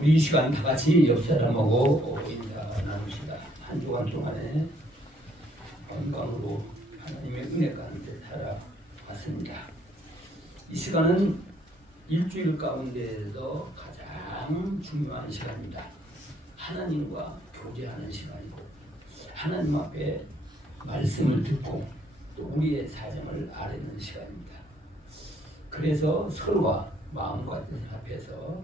우리 이 시간 다 같이 옆 사람하고 인사 나눕시다. 한 주간 동안에 건강으로 하나님의 은혜 가운데 살아왔습니다. 이 시간은 일주일 가운데에서 가장 중요한 시간입니다. 하나님과 교제하는 시간이고 하나님 앞에 말씀을 듣고 또 우리의 사정을 아뢰는 시간입니다. 그래서 서로가 마음과 뜻 앞에서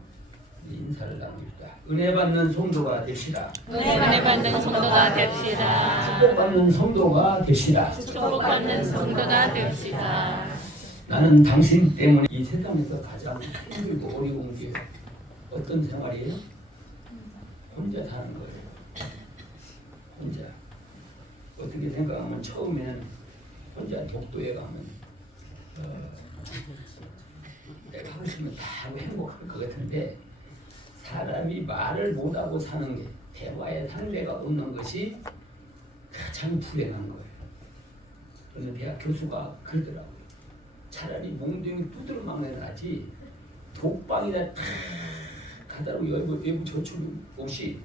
인사를 나눕니다. 은혜 받는 성도가 되시라. 은혜 받는 성도가 됩시다. 축복받는 성도가 되시라. 축복받는 성도가 됩시다. 나는 당신 때문에 이 세상에서 가장 힘들고 어려운 게 어떤 생활이에요? 혼자 사는 거예요. 혼자. 어떻게 생각하면 처음에는 혼자 독도에 가면 내가 하고 싶으면 다 하고 행복할 것 같은데 사람이 말을 못하고 사는 게 대화의 상대가 없는 것이 가장 불행한 거예요. 저는 대학 교수가 그러더라고요. 차라리 몽둥이 두드려 막는 나지 독방이나 탁 가다로 외부 저출 없이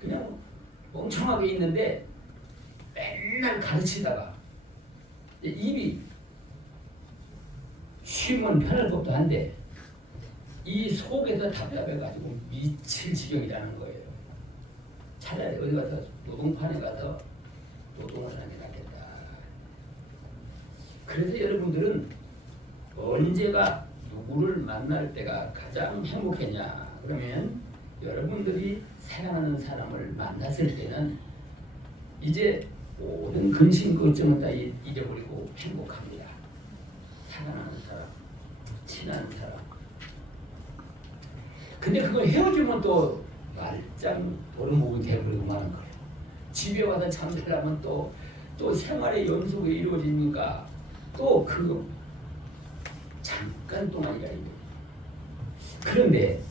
그냥 멍청하게 있는데 맨날 가르치다가 입이 쉬면 편할 법도 한데 이 속에서 답답해가지고 미칠 지경이라는 거예요. 차라리 어디 가서 노동판에 가서 노동을 하는 게 낫겠다. 그래서 여러분들은 언제가 누구를 만날 때가 가장 행복했냐? 그러면 여러분들이 사랑하는 사람을 만났을 때는 이제 모든 근심 걱정은 다 잊어버리고 행복합니다. 사랑하는 사람, 친한 사람. 근데 그걸 헤어지면 또 말짱 보름복이 되어버리고 마는 거예요. 집에 와서 잠들려면 또 생활의 연속이 이루어지니까 또 그거 잠깐 동안이라 이거. 그런데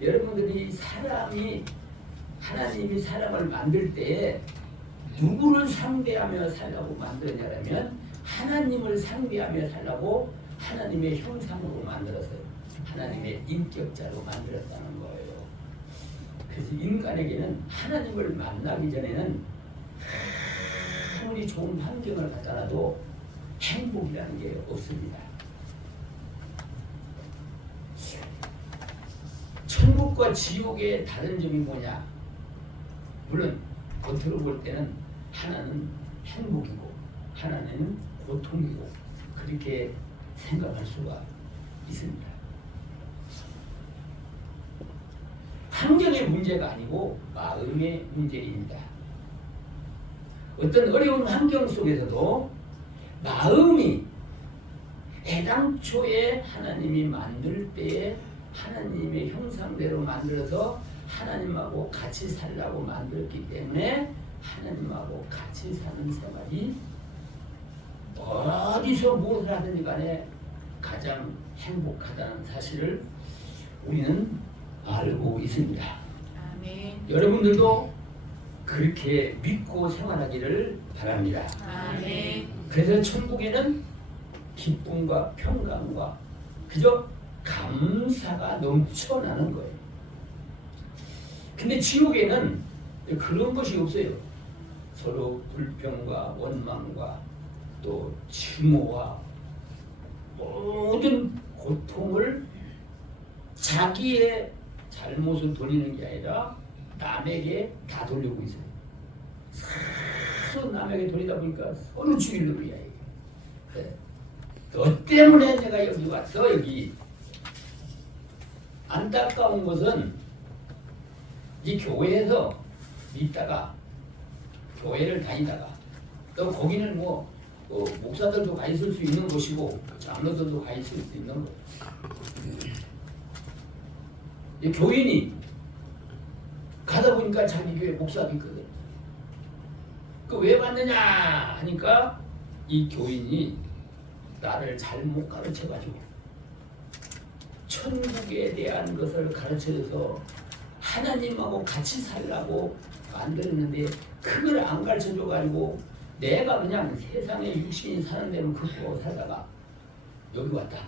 여러분들이 하나님이 사람을 만들 때 누구를 상대하며 살라고 만들었냐면 하나님을 상대하며 살라고 하나님의 형상으로 만들었어요. 하나님의 인격자로 만들었다는 거예요. 그래서 인간에게는 하나님을 만나기 전에는 아무리 좋은 환경을 갖다 놔도 행복이라는 게 없습니다. 천국과 지옥의 다른 점이 뭐냐? 물론 겉으로 볼 때는 하나는 행복이고 하나는 고통이고 그렇게 생각할 수가 있습니다. 환경의 문제가 아니고 마음의 문제입니다. 어떤 어려운 환경 속에서도 마음이 애당초에 하나님이 만들 때에 하나님의 형상대로 만들어서 하나님하고 같이 살라고 만들었기 때문에 하나님하고 같이 사는 생활이 어디서 무엇을 하든지 간에 가장 행복하다는 사실을 우리는 알고 있습니다. 아멘. 여러분들도 그렇게 믿고 생활하기를 바랍니다. 아멘. 그래서 천국에는 기쁨과 평강과 그저 감사가 넘쳐나는 거예요. 근데 지옥에는 그런 것이 없어요. 서로 불평과 원망과 또 증오와 모든 고통을 자기의 잘못을 돌리는 게 아니라 남에게 다 돌리고 있어요. 서로 남에게 돌리다 보니까 서로 죽일 놈이야. 네. 너 때문에 내가 여기 왔어. 여기 안타까운 것은 이 교회에서 믿다가 교회를 다니다가 또 거기는 목사들도 가 있을 수 있는 곳이고 장로들도 가 있을 수 있는 곳. 이 교인이 가다 보니까 자기 교회 목사가 있거든. 그 왜 왔느냐 하니까 이 교인이 나를 잘못 가르쳐가지고 천국에 대한 것을 가르쳐줘서 하나님하고 같이 살라고 만들었는데 그걸 안 가르쳐줘가지고 내가 그냥 세상에 육신이 사는 데는 긁고 살다가 여기 왔다.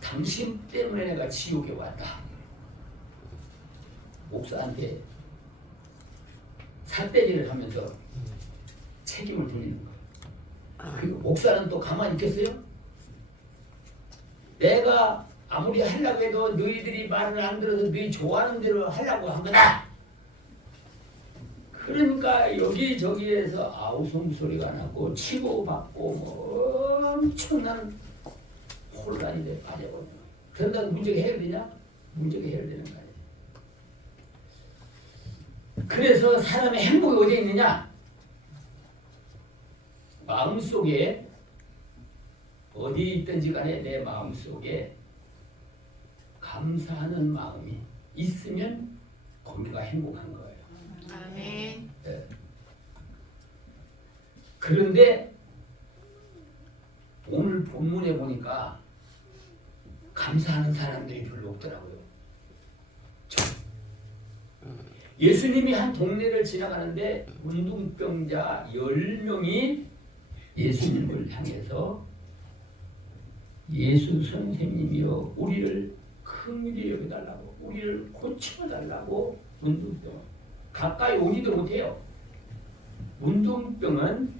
당신 때문에 내가 지옥에 왔다. 목사한테 삿대질을 하면서 책임을 돌리는 거예요. 그리고 목사는 또 가만히 있겠어요? 내가 아무리 하려고 해도 너희들이 말을 안 들어서 너희 좋아하는 대로 하려고 한 거다. 그러니까 여기저기에서 아우성 소리가 나고 치고받고 뭐 엄청난 혼란이 돼 빠져버려. 그런다고 문제가 해결되냐? 문제가 해결되는 거 아니에요. 그래서 사람의 행복이 어디에 있느냐? 마음속에 어디 있든지 간에 내 마음속에 감사하는 마음이 있으면 거기가 행복한 거예요. 아멘. 네. 그런데 오늘 본문에 보니까 감사하는 사람들이 별로 없더라고요. 예수님이 한 동네를 지나가는데 문둥병자 10명이 예수님을 향해서 예수 선생님이여 우리를 긍휼히 여겨달라고 우리를 고쳐달라고 문둥병 가까이 오지도 못해요. 문둥병은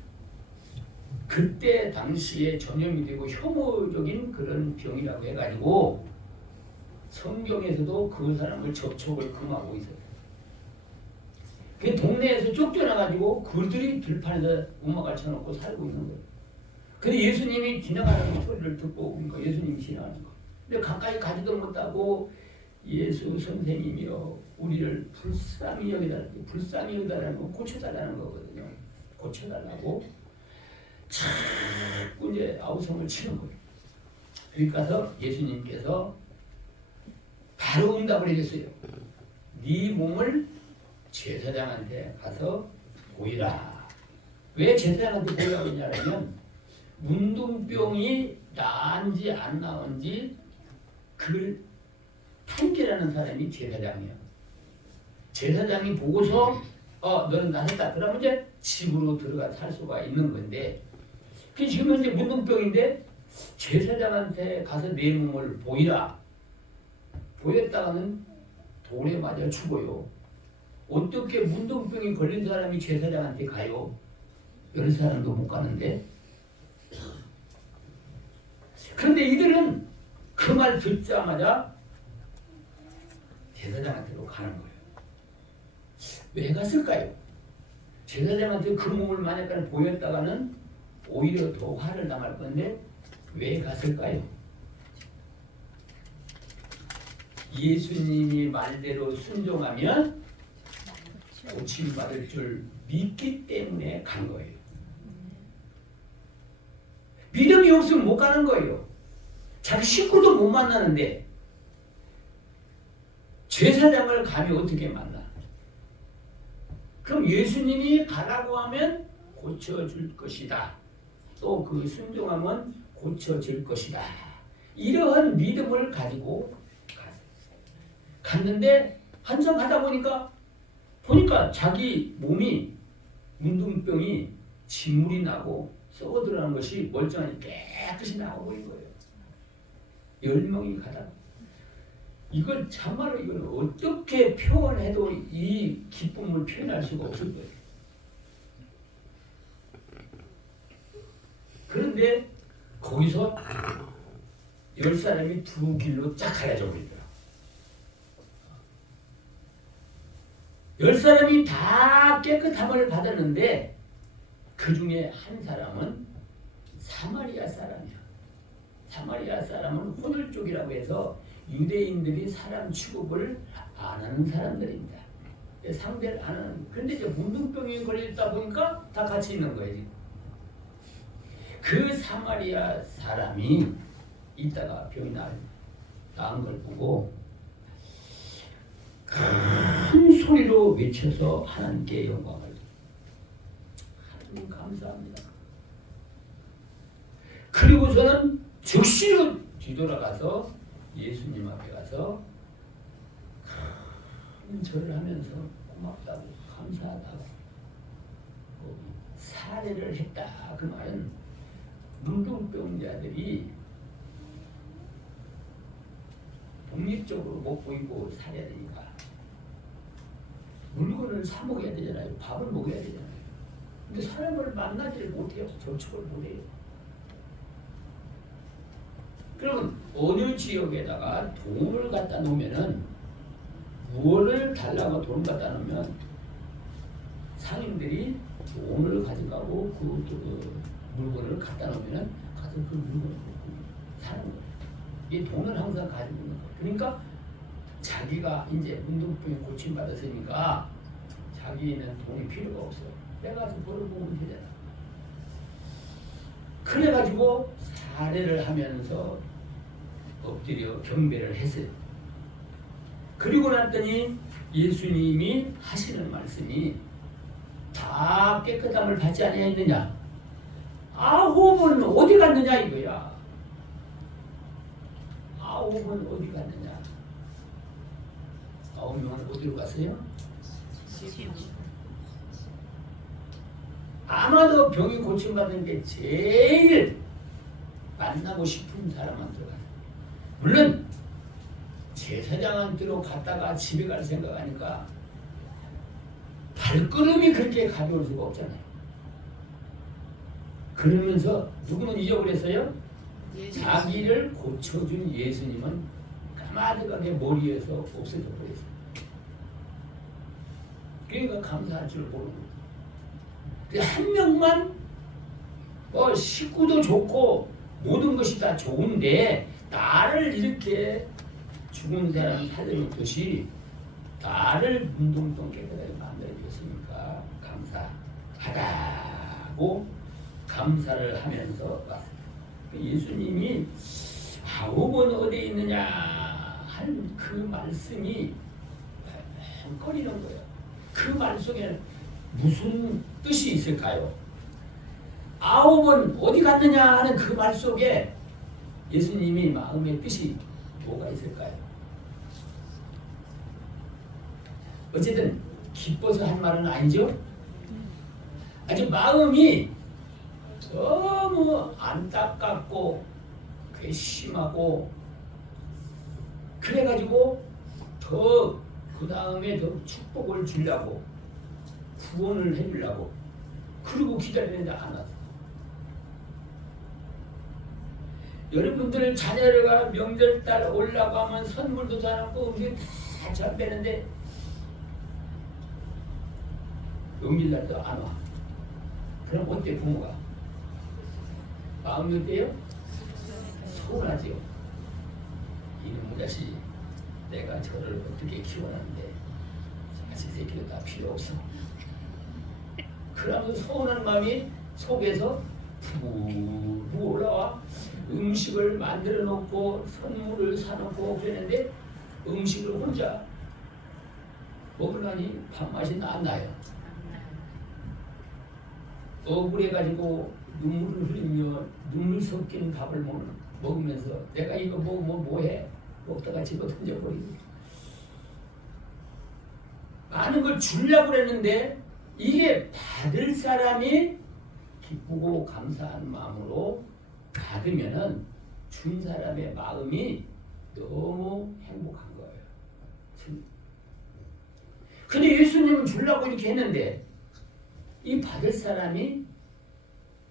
그때 당시에 전염이 되고 혐오적인 그런 병이라고 해가지고 성경에서도 그 사람을 접촉을 금하고 있어요. 그 동네에서 쫓겨나가지고 그들이 들판에서 음악을 쳐놓고 살고 있는 거예요. 근데 예수님이 지나가는 소리를 듣고 그러니까 예수님이 지나가는 거예요. 근데 가까이 가지도 못하고 예수 선생님이여 우리를 불쌍히 여기달라고 불쌍히 여기달라는 건 고쳐달라는 거거든요. 고쳐달라고 자꾸 이제 아우성을 치는 거예요. 그러니까 예수님께서 바로 응답을 해줬어요. 네 몸을 제사장한테 가서 보이라. 왜 제사장한테 보이라고 했냐면 문둥병이 나은지 안 나은지 그걸 판결하는 사람이 제사장이에요. 제사장이 보고서 너는 나았다. 그러면 이제 집으로 들어가 살 수가 있는 건데 그 지금 현재 문둥병인데 제사장한테 가서 내 몸을 보이라. 보였다가는 돌에 맞아 죽어요. 어떻게 문둥병이 걸린 사람이 제사장한테 가요? 여러 사람도 못 가는데. 그런데 이들은 그 말 듣자마자 제사장한테로 가는 거예요. 왜 갔을까요? 제사장한테 그 몸을 만약에 보였다가는 오히려 더 화를 당할 건데 왜 갔을까요? 예수님이 말대로 순종하면 고침받을 줄 믿기 때문에 간 거예요. 믿음이 없으면 못 가는 거예요. 자기 식구도 못 만나는데 제사장을 감히 어떻게 만나? 그럼 예수님이 가라고 하면 고쳐줄 것이다. 또 그 순종하면 고쳐질 것이다. 이러한 믿음을 가지고 갔는데 한참 하다 보니까 자기 몸이 문둥병이 진물이 나고 썩어 들어가는 것이 멀쩡하니 깨끗이 나와 보인 거예요. 10명이 가다. 이걸 참말로 이걸 어떻게 표현해도 이 기쁨을 표현할 수가 없을 거예요. 그런데 거기서 10사람이 두 길로 쫙 갈라져 버리더라. 10사람이 다 깨끗함을 받았는데 그 중에 한 사람은 사마리아 사람이야. 사마리아 사람은 호들 쪽이라고 해서 유대인들이 사람 취급을 안 하는 사람들입니다. 상대를 안 하는. 그런데 이제 문둥병이 걸렸다 보니까 다 같이 있는 거예요. 그 사마리아 사람이 있다가 병이 나은 걸 보고 큰 소리로 외쳐서 하나님께 영광을. 하나님 감사합니다. 그리고서는 즉시로 뒤돌아가서 예수님 앞에 가서 큰 절을 하면서 고맙다고 감사하다고 사례를 했다. 그 말은 문둥병자들이 독립적으로 못 보이고 살아야 되니까 물건을 사 먹어야 되잖아요. 밥을 먹어야 되잖아요. 근데 사람을 만나지를 못해요. 접촉을 못해요. 그러면 어느 지역에다가 돈을 갖다 놓으면은 무엇을 달라고 돈을 갖다 놓으면 상인들이 돈을 가져가고 그 물건을 갖다 놓으면은 가서 그 물건을 사는 거예요. 이 돈을 항상 가지고 있는 거예요. 그러니까 자기가 이제 운동병에 고침받았으니까 자기는 돈이 필요가 없어. 내가 가서 벌어보면 되잖아. 그래가지고 사례를 하면서 엎드려 경배를 했어요. 그리고 났더니 예수님이 하시는 말씀이 다 깨끗함을 받지 아니하였느냐? 아홉은 어디 갔느냐 이거야. 아홉은 어디 갔느냐? 아홉 명은 어디로 갔어요? 아마도 병이 고침받은 게 제일 만나고 싶은 사람한테 가요. 물론 제사장한테로 갔다가 집에 갈 생각하니까 발걸음이 그렇게 가벼울 수가 없잖아요. 그러면서 누구는 잊어버렸어요? 자기를 고쳐준 예수님은 까마득하게 머리에서 없어져 버렸어요. 그러니까 감사할 줄 모르는 거예요. 한 명만 식구도 좋고 모든 것이 다 좋은데 나를 이렇게 죽은 사람 살려놓듯이 나를 운동동 깨끗하게 만들어주셨으니까 감사하다고 감사를 하면서 왔습니다. 예수님이 아홉은 어디에 있느냐 한 그 말씀이 렁거리는 거예요. 그 말 속에는 무슨 뜻이 있을까요? 아홉은 어디 갔느냐 하는 그 말 속에 예수님이 마음의 뜻이 뭐가 있을까요? 어쨌든 기뻐서 한 말은 아니죠. 아주 마음이 너무 안타깝고 괘씸하고 그래가지고 더 그 다음에 더 축복을 주려고 구원을 해주려고 그러고 기다리는데 안 왔어. 여러분들 자녀가 명절달 오려고 하면 선물도 사놓고 음식 다 잘 빼는데 명절날도 안 와. 그럼 어때 부모가? 마음이 어때요? 서운하지요. 이놈의 자식 내가 저를 어떻게 키워놨는데 자식 새끼도 다 필요 없어. 그러면서 서운한 마음이 속에서 푸르르 올라와. 음식을 만들어 놓고 선물을 사놓고 그랬는데 음식을 혼자 먹으려니 밥맛이 안 나요. 억울해가지고 눈물을 흘리며 눈물 섞인 밥을 먹으면서 내가 이거 먹으면 뭐해? 먹다가 집어 던져버리고 많은 걸 주려고 그랬는데 이게 받을 사람이 기쁘고 감사한 마음으로 받으면은 준 사람의 마음이 너무 행복한 거예요. 근데 예수님은 주려고 이렇게 했는데 이 받을 사람이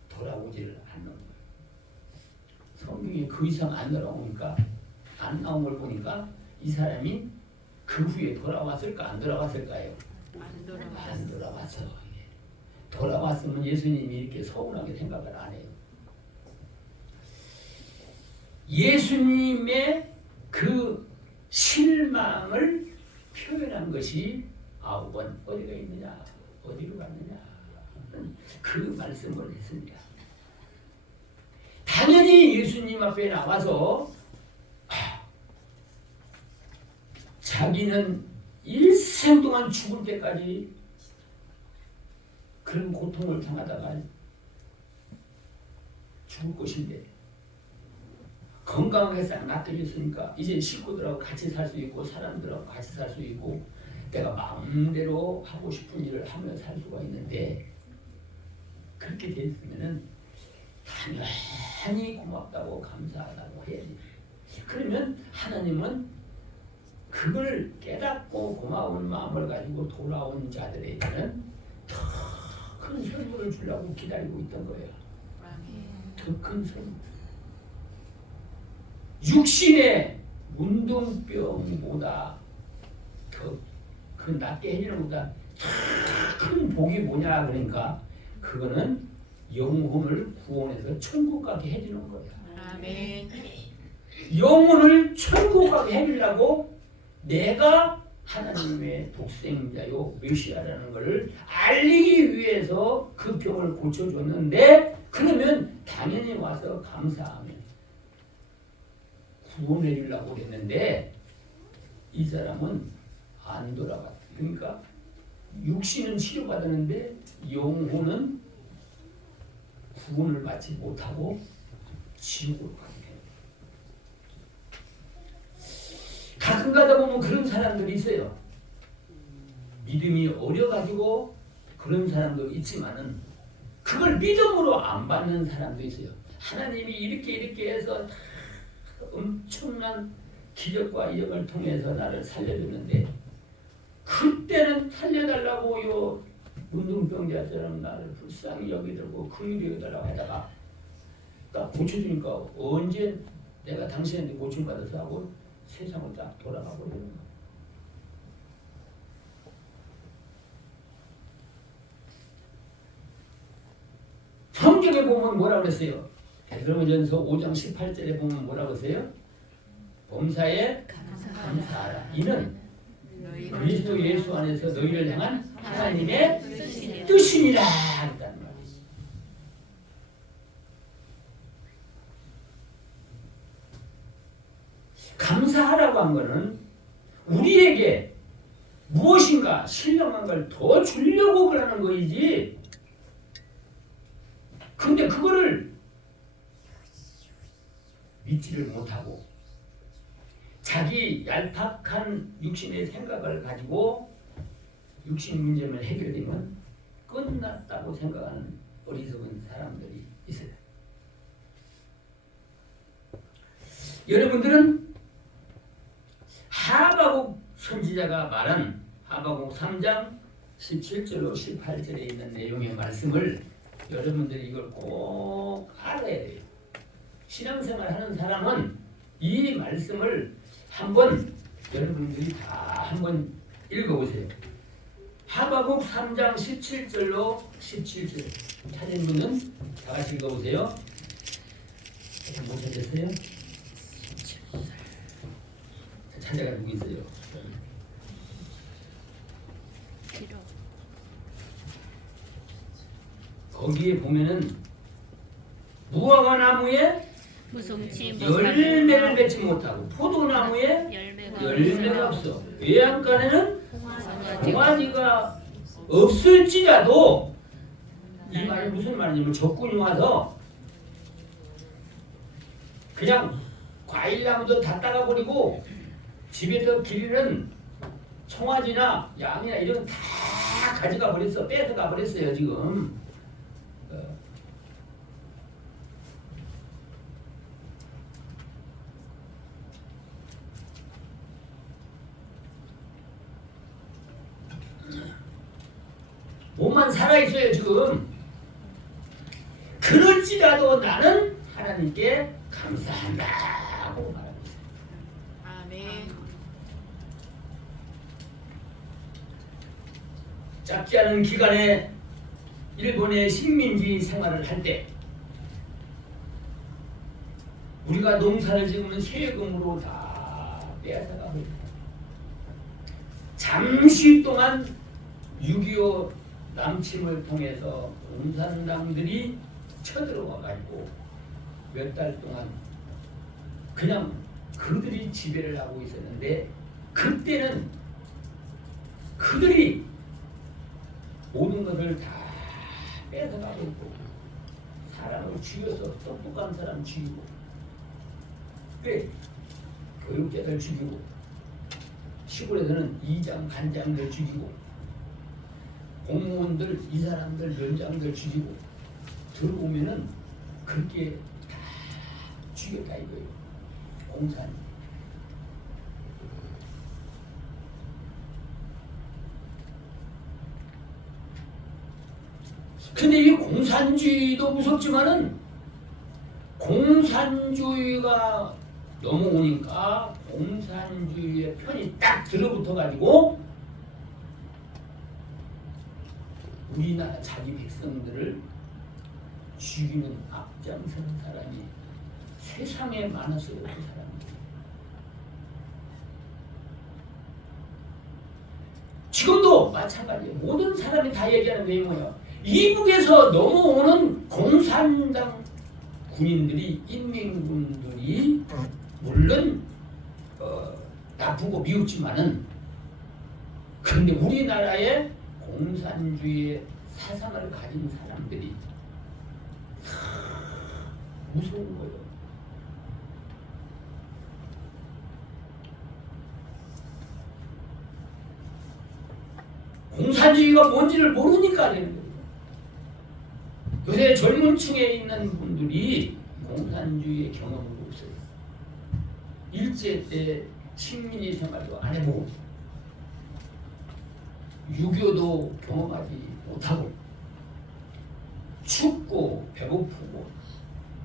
돌아오지를 않는 거예요. 성경에 그 이상 안 나오니까 안 나온 걸 보니까 이 사람이 그 후에 돌아왔을까 안 돌아왔을까요? 안 돌아왔어. 돌아왔으면 예수님이 이렇게 서운하게 생각을 안 해요. 예수님의 그 실망을 표현한 것이 아홉은 어디가 있느냐, 어디로 갔느냐 그 말씀을 했습니다. 당연히 예수님 앞에 나와서 자기는 일생 동안 죽을 때까지 그런 고통을 당하다가 죽을 것인데 건강하게 싹 놔두셨으니까 이제 식구들하고 같이 살 수 있고 사람들하고 같이 살 수 있고 내가 마음대로 하고 싶은 일을 하며 살 수가 있는데 그렇게 됐으면은 당연히 고맙다고 감사하다고 해야지. 그러면 하나님은 그걸 깨닫고 고마운 마음을 가지고 돌아온 자들에게는 더 큰 선물을 주려고 기다리고 있던 거예요. 더 큰 선물. 육신의 문둥병보다 더 그 낫게 해주는 것보다 큰 복이 뭐냐 그러니까 그거는 영혼을 구원해서 천국 가게 해주는 거야. 아멘. 영혼을 천국 가게 해주려고 내가 하나님의 독생자요 메시아라는 것을 알리기 위해서 그 병을 고쳐줬는데 그러면 당연히 와서 감사하면 구원해 주려고 그랬는데 이 사람은 안 돌아갔다. 그러니까 육신은 치료받았는데 영혼은 구원을 받지 못하고 지옥으로 가게 돼요. 가끔 가다 보면 그런 사람들이 있어요. 믿음이 어려가지고 그런 사람도 있지만은 그걸 믿음으로 안 받는 사람도 있어요. 하나님이 이렇게 해서 다 엄청난 기적과 이적을 통해서 나를 살려줬는데 그때는 살려달라고 요 문둥병자처럼 나를 불쌍히 여기들고 긍휼히 여기달라고 하다가 딱 고쳐주니까 언제 내가 당신한테 고침받아서 하고 세상을 딱 돌아가고 이러는 거야. 성경에 보면 뭐라고 그랬어요? 베드로전서 5장 18절에 보면 뭐라고 했어요? 범사에 감사하라. 이는 그리스도 예수 안에서 너희를 향한 하나님의 뜻이니라 했다는 말이에요. 감사하라고 한 거는 우리에게 무엇인가 신령한 걸 더 주려고 그러는 거이지. 근데 그거를 믿지를 못하고 자기 얄팍한 육신의 생각을 가지고 육신 문제만 해결되면 끝났다고 생각하는 어리석은 사람들이 있어요. 여러분들은 하바국 선지자가 말한 하바국 3장 17절로 18절에 있는 내용의 말씀을 여러분들이 이걸 꼭 알아야 돼요. 신앙생활 하는 사람은 이 말씀을 한번 여러분들이 다 한번 읽어보세요. 하바국 3장 17절로 17절 찾은 분은 다 같이 읽어보세요. 못 찾았어요? 찾아가 누구 있어요? 거기에 보면은 무화과 나무에 무성치 열매를 맺지 못하고 포도나무에 열매가 없어. 외양간에는 송아지가 없을지라도 이 말이 무슨 말이냐면 적군이 와서 그냥 과일나무도 다 따가버리고 집에서 기르는 송아지나 양이나 이런 다 가져가 버렸어. 뺏어가 버렸어요 지금. 몸만 살아있어요 지금. 그럴지라도 나는 하나님께 감사한다고 말하고 있어요. 아멘. 짧지 않은 기간에 일본의 식민지 생활을 할 때 우리가 농사를 지으면 세금으로 다 빼앗아가고 잠시 동안 6.25 남침을 통해서 공산당들이 쳐들어와가지고 몇 달 동안 그냥 그들이 지배를 하고 있었는데 그때는 그들이 모든 것을 다 뺏어가고 있고 사람을 죽여서 똑똑한 사람 죽이고 왜 교육자들 죽이고 시골에서는 이장 간장들 죽이고 공무원들 이 사람들 연장들 죽이고 들어오면은 그렇게 다 죽였다 이거예요. 공산 근데 이 공산주의도 무섭지만은 공산주의가 넘어오니까 공산주의의 편이 딱 들어붙어 가지고 우리나라 자기 백성들을 죽이는 앞장선 사람이 세상에 많았어요. 그 사람들. 지금도 마찬가지예요. 모든 사람이 다 얘기하는 내용이 뭐예요? 이북에서 넘어오는 공산당 군인들이, 인민군들이 물론 나쁘고 미웠지만은, 그런데 우리나라의 공산주의의 사상을 가진 사람들이 무서운 거예요. 공산주의가 뭔지를 모르니까 되는 거예요. 요새 젊은 층에 있는 분들이 공산주의의 경험도 없어요. 일제 때 식민지 생활도 안 해보고 6.25도 경험하지 못하고 춥고 배고프고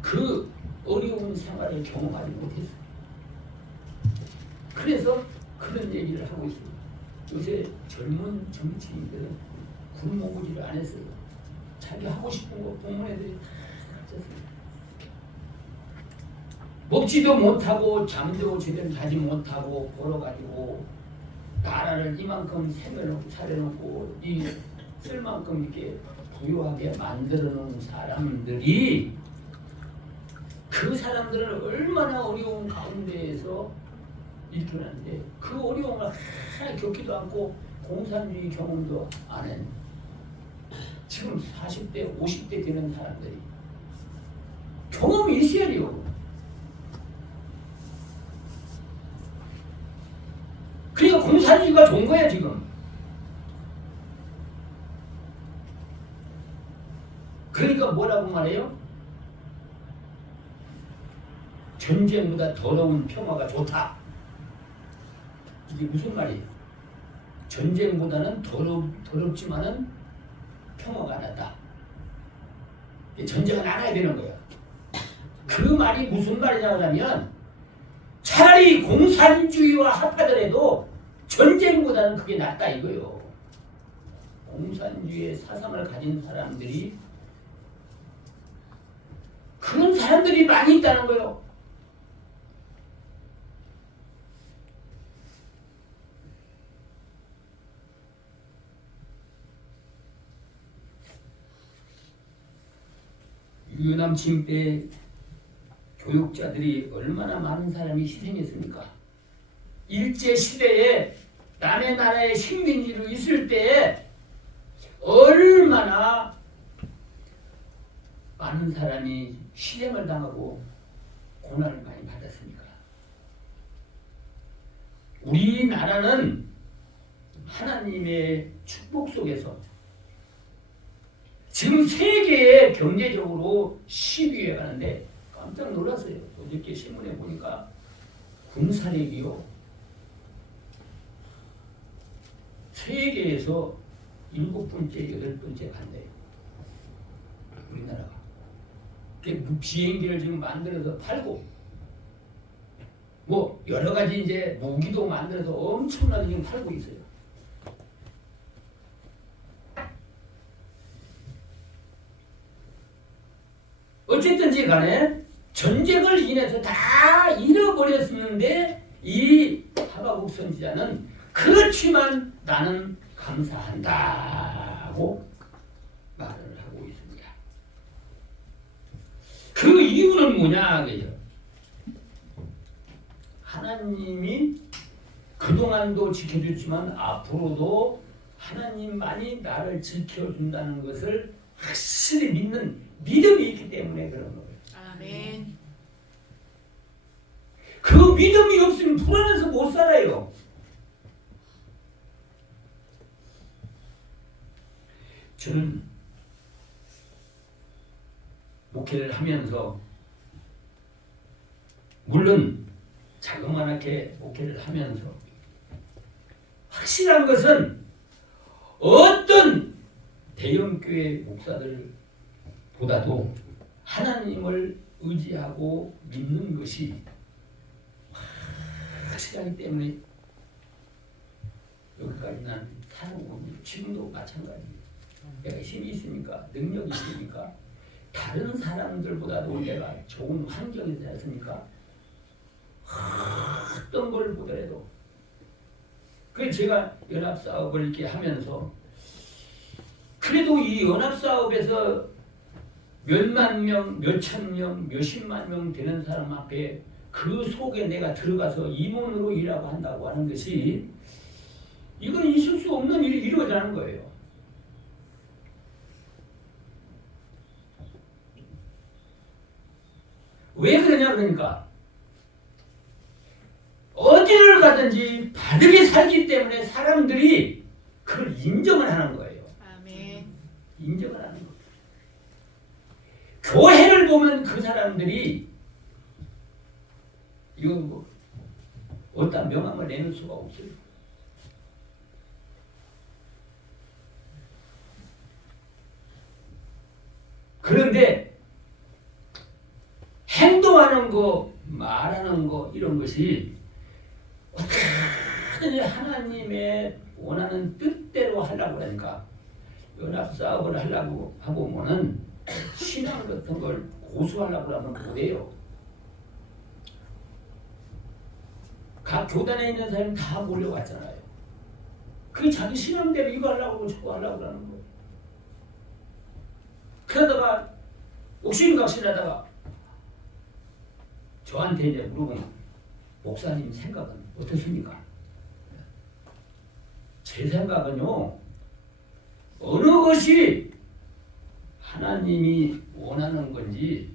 그 어려운 생활을 경험하지 못했어요. 그래서 그런 얘기를 하고 있습니다. 요새 젊은 정치인들은 굶어보지를 안 했어요. 자기 하고 싶은 거 공무원 애들이 다 가졌어요. 먹지도 못하고 잠도 제대로 자지 못하고 벌어가지고 나라를 이만큼 세워놓고 차려놓고 이 쓸 만큼 이렇게 부유하게 만들어 놓은 사람들이, 그 사람들은 얼마나 어려운 가운데에서 일어났는데 그 어려움을 하나 겪지도 않고 공산주의 경험도 안 한 지금 40대 50대 되는 사람들이 경험이 있어야 돼요. 그러니까 공산주의가 좋은 거야 지금. 그러니까 뭐라고 말해요? 전쟁보다 더러운 평화가 좋다. 이게 무슨 말이에요? 전쟁보다는 더럽지만은 평화가 낫다. 전쟁은 안 해야 되는 거야. 그 말이 무슨 말이냐고 하면 차라리 공산주의와 합하더라도 전쟁보다는 그게 낫다 이거요. 공산주의의 사상을 가진 사람들이, 그런 사람들이 많이 있다는 거예요. 유남 침대 교육자들이 얼마나 많은 사람이 희생했습니까? 일제 시대에 남의 나라에 식민지로 있을 때에 얼마나 많은 사람이 희생을 당하고 고난을 많이 받았습니까? 우리나라는 하나님의 축복 속에서 지금 세계에 경제적으로 10위에 가는데 깜짝 놀랐어요. 어저께 신문에 보니까 군사력이요, 세계에서 7번째, 8번째 간대요. 우리나라가. 비행기를 지금 만들어서 팔고, 뭐 여러 가지 이제 무기도 만들어서 엄청나게 지금 팔고 있어요. 어쨌든지 간에 전쟁을 인해서 다 잃어버렸었는데 이 하박국 선지자는 그렇지만 나는 감사한다고 말을 하고 있습니다. 그 이유는 뭐냐 그죠? 하나님이 그동안도 지켜줬지만 앞으로도 하나님만이 나를 지켜준다는 것을 확실히 믿는 믿음이 있기 때문에 그런 거예요. 아멘. 그 믿음이 없으면 불안해서 못 살아요. 저는 목회를 하면서, 물론 자그마하게 목회를 하면서 확실한 것은 어떤 대형교회 목사들보다도 하나님을 의지하고 믿는 것이 확실하기 때문에 여기까지 난 살아오고 지금도 마찬가지예요. 내가 힘이 있으니까, 능력이 있으니까, 다른 사람들보다도 내가 좋은 환경에 살았으니까 어떤 걸 보더라도, 그래서 제가 연합사업을 이렇게 하면서 그래도 이 연합사업에서 몇만 명, 몇천 명, 몇십만 명 되는 사람 앞에 그 속에 내가 들어가서 임원으로 일하고 한다고 하는 것이, 이건 있을 수 없는 일이 이루어지는 거예요. 왜 그러냐 그러니까 어디를 가든지 바르게 살기 때문에 사람들이 그걸 인정을 하는 거예요. 아멘. 인정을 하는 거예요. 교회를 보면 그 사람들이 이거 뭐 어떤 명함을 내놓을 수가 없어요. 그런데 행동하는 거, 말하는 거 이런 것이 어떻게 하나님의 원하는 뜻대로 하려고 하니까 연합사업을 하려고 하고는 신앙 같은 걸 고수하려고 하면 못해요. 각 교단에 있는 사람이 다 몰려왔잖아요. 그게 자기 신앙대로 이거 하려고 하고 저거 하려고 하는 거예요. 그러다가 옥신각신하다가 저한테 이제 물어보면 목사님 생각은 어떻습니까? 제 생각은요, 어느 것이 하나님이 원하는 건지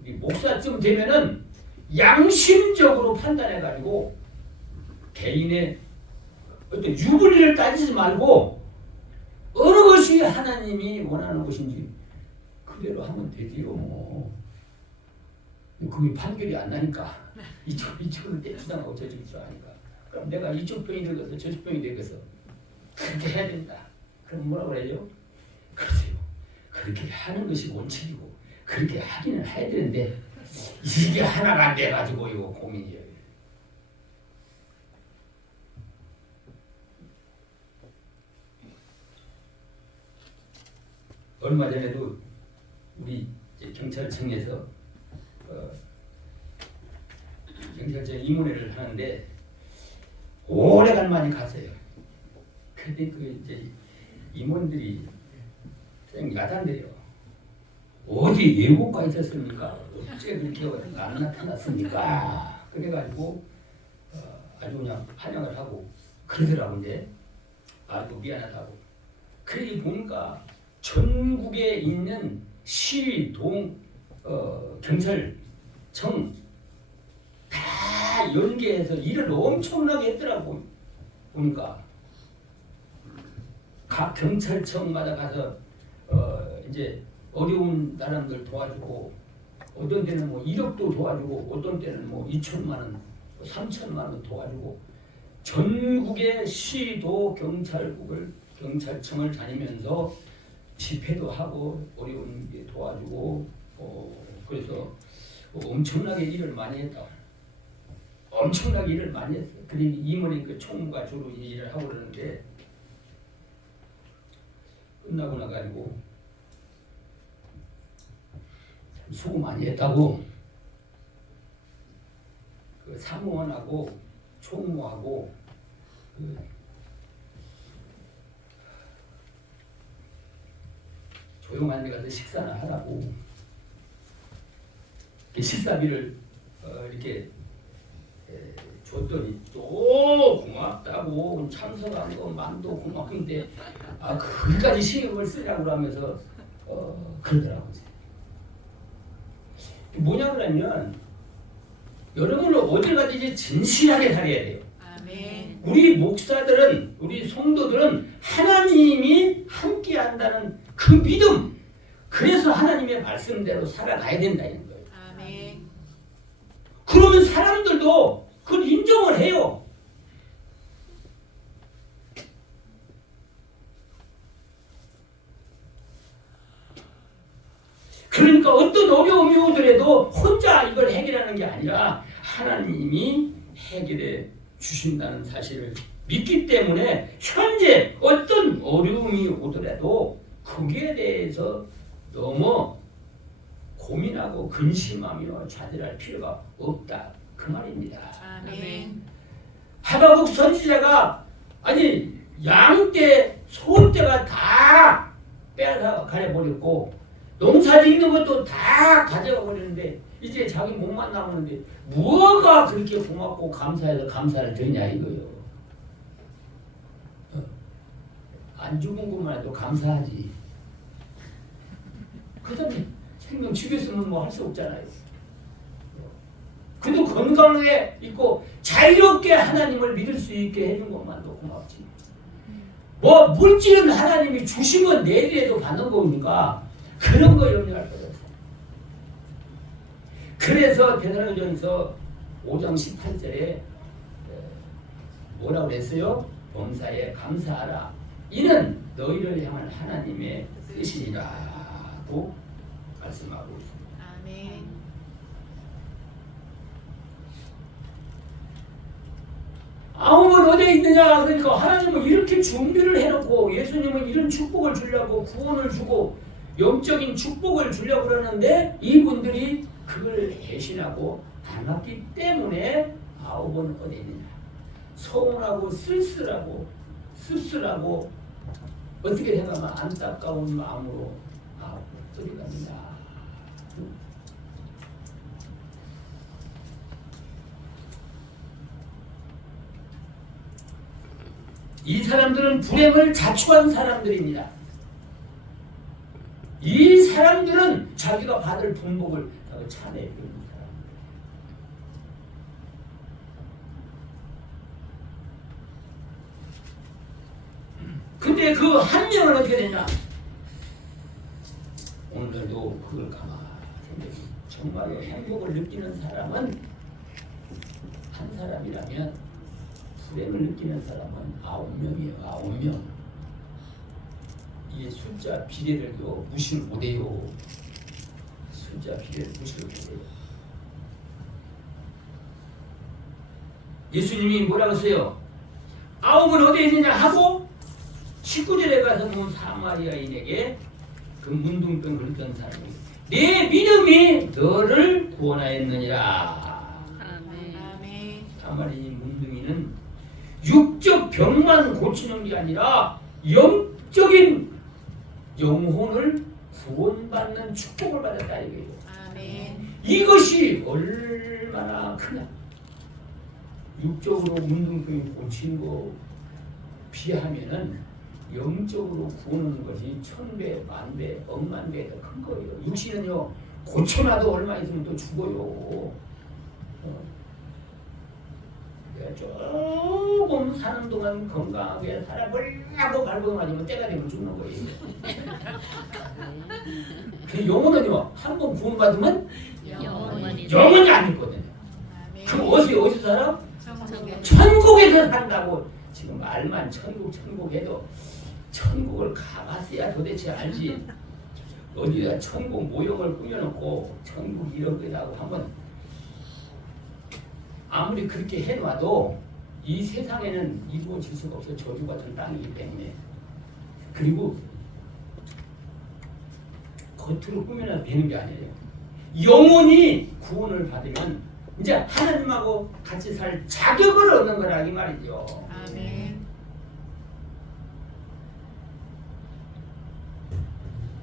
우리 목사쯤 되면은 양심적으로 판단해가지고 개인의 어떤 유불리를 따지지 말고 어느 것이 하나님이 원하는 것인지 그대로 하면 되지요. 뭐 그게 판결이 안 나니까 이쪽을 주장하고 저쪽을 주장하니까, 그럼 내가 이쪽 편이 되겠어 저쪽 편이 되겠어, 그렇게 해야 된다. 그럼 뭐라 그래요? 그러세요. 그렇게 하는 것이 원칙이고 그렇게 하기는 해야 되는데 이게 하나가 안 돼가지고 이거 고민이에요. 얼마 전에도 우리 경찰청에서 경찰청 임원회를 하는데 오래간만에 갔어요. 근데 그 이제 임원들이 생 야단들이요. 어디 예고가 있었습니까? 어째 그렇게 안 나타났습니까? 그래가지고 아주 그냥 환영을 하고 그러더라고. 이제 아주 미안하다고. 그래 보니까 전국에 있는 시, 동, 경찰청 다 연계해서 일을 엄청나게 했더라고. 보니까 각 경찰청마다 가서 이제 어려운 사람들 도와주고, 어떤 때는 뭐 1억도 도와주고, 어떤 때는 뭐 2천만 원, 3천만 원 도와주고, 전국의 시도 경찰청을 다니면서 집회도 하고 어려운 게 도와주고, 그래서 엄청나게 일을 많이 했다. 엄청나게 일을 많이 했어요. 그리고 임원이 그 총무가 주로 일을 하고 그러는데, 끝나고 나가지고 수고 많이 했다고 그 사무원하고 총무하고 그 조용한 데 가서 식사나 하라고 식사비를 이렇게 줬더니 또 고맙다고 참석한 거 만도 고맙긴데 거기까지 신경을 쓰라고 하면서 그러더라고요. 뭐냐 그러면 여러분은 어딜 가든지 진실하게 살아야 돼요. 아멘. 우리 목사들은, 우리 성도들은 하나님이 함께 한다는 그 믿음, 그래서 하나님의 말씀대로 살아가야 된다는 거예요. 아멘. 그러면 사람들도 그걸 인정을 해요. 그러니까 어떤 어려움이 오더라도 혼자 이걸 해결하는 게 아니라 하나님이 해결해 주신다는 사실을 믿기 때문에 현재 어떤 어려움이 오더라도 거기에 대해서 너무 고민하고 근심하며 좌절할 필요가 없다 그 말입니다. 아멘. 하박국 선지자가 아니 양떼, 소떼가 다 빼앗아 가려버렸고 농사 짓는 것도 다 가져가 버렸는데 이제 자기 몸만 남았는데 뭐가 그렇게 고맙고 감사해서 감사를 드리냐 이거요. 안 죽은 것만 해도 감사하지. 그 다음에 생명 죽였으면 뭐 할 수 없잖아요. 그래도 건강하게 있고 자유롭게 하나님을 믿을 수 있게 해준 것만도 고맙지. 뭐 물질은 하나님이 주시면 내일에도 받는 거니까 그런 거 염려할 거 없어. 그래서 데살로니가전서 5장 18절에 뭐라고 그랬어요? 범사에 감사하라. 이는 너희를 향한 하나님의 뜻이니라고 말씀하고 있습니다. 아멘. 아우면 어디에 있느냐? 그러니까 하나님은 이렇게 준비를 해놓고 예수님은 이런 축복을 주려고 구원을 주고 영적인 축복을 주려고 그러는데 이분들이 그걸 대신하고 안 왔기 때문에 아홉은 어디 있느냐? 서운하고 쓸쓸하고 어떻게 생각하면 안타까운 마음으로 들어갑니다. 이 사람들은 불행을 자초한 사람들입니다. 이 사람들은 자기가 받을 분복을 차내는 사람들. 근데 그 한 명은 어떻게 되냐? 오늘도 그걸 가만히 생각해. 정말로 행복을 느끼는 사람은 한 사람이라면 불행을 느끼는 사람은 9명이에요. 9명. 이 숫자 비례를도 무시를 못해요. 숫자 비례를 무시를 못해요. 예수님이 뭐라고 했어요? 9은 어디에 있느냐 하고 19절에 가서 뭐 사마리아인에게 그 문둥병 걸렸던 사람이 내 믿음이 너를 구원하였느니라. 아멘. 사마리아인 문둥이는 육적 병만 고치는 게 아니라 영적인 영혼을 구원받는 축복을 받았다 이거예요. 아멘. 이것이 얼마나 크냐. 육적으로 문둥병이 고친 거 비하면은 영적으로 구원하는 것이 1000배, 10,000배, 억만 배 더 큰 거예요. 육신은요 고쳐놔도 얼마 있으면 또 죽어요. 조금 사는 동안 건강하게 살아보려고 발버둥하지만 때가 되면 죽는 거예요. 그 영혼은요 한 번 구원받으면 영원히 안 있거든요. 아멘. 그럼 어디서 살아? 천국에. 천국에서 산다고. 지금 말만 천국 해도 천국을 가봤어야 도대체 알지. 어디다 천국 모형을 꾸며놓고 천국 이런 거라고 하면 아무리 그렇게 해놔도 이 세상에는 이루어질 수가 없어. 저주 같은 땅이기 때문에. 그리고 겉으로 꾸며놔도 되는 게 아니에요. 영원히 구원을 받으면 이제 하나님하고 같이 살 자격을 얻는 거라 이 말이죠. 아멘.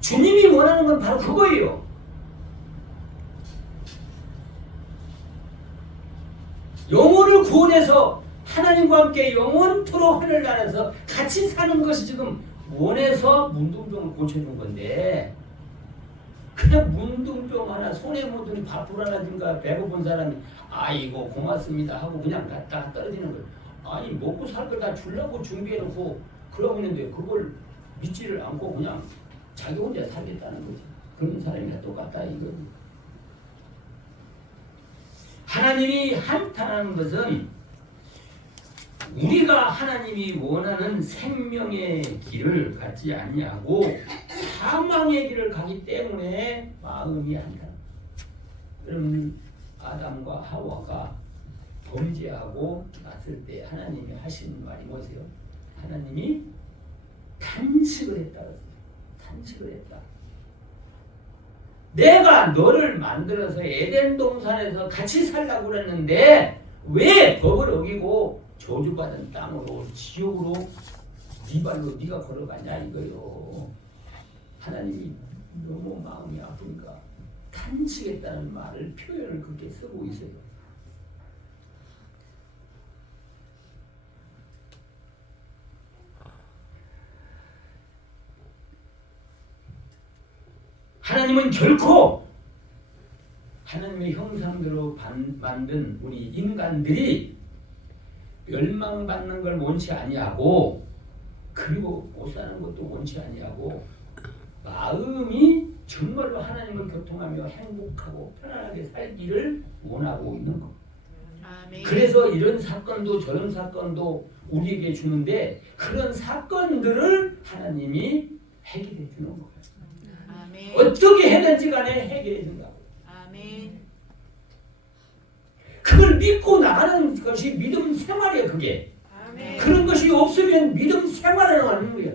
주님이 원하는 건 바로 그거예요. 영혼을 구원해서 하나님과 함께 영원토록 하늘나라에서 같이 사는 것이 지금 원해서 문둥병을 고쳐준 건데 그냥 문둥병 하나 손에 묻으니 밥풀 하나 준가 배고픈 사람이 아이고 고맙습니다 하고 그냥 갖다가 떨어지는 거예요. 아니 먹고 살 걸 다 주려고 준비해놓고 그러고 있는데 그걸 믿지를 않고 그냥 자기 혼자 살겠다는 거지. 그런 사람이랑 똑같다 이거. 하나님이 한탄하는 것은 우리가 하나님이 원하는 생명의 길을 갖지 아니하고 사망의 길을 가기 때문에 마음이 한다. 그러면 아담과 하와가 범죄하고 났을 때 하나님이 하신 말이 뭐세요? 하나님이 탄식을 했다. 탄식을 했다. 내가 너를 만들어서 에덴 동산에서 같이 살라고 그랬는데 왜 법을 어기고 저주받은 땅으로 지옥으로 네 발로 네가 걸어가냐 이거요. 하나님이 너무 마음이 아프니까 탄식했다는 말을 표현을 그렇게 쓰고 있어요. 하나님은 결코 하나님의 형상대로 만든 우리 인간들이 멸망받는 걸 원치 아니하고 그리고 못 사는 것도 원치 아니하고 마음이 정말로 하나님을 교통하며 행복하고 편안하게 살기를 원하고 있는 것. 아멘. 그래서 이런 사건도 저런 사건도 우리에게 주는데 그런 사건들을 하나님이 해결해 주는 거예요. 아멘. 어떻게 해든지 간에 해결해 준다고. 아멘. 그걸 믿고 나가는 것이 믿음 생활이에요. 그게. 아멘. 그런 것이 없으면 믿음 생활을 하는 거예요.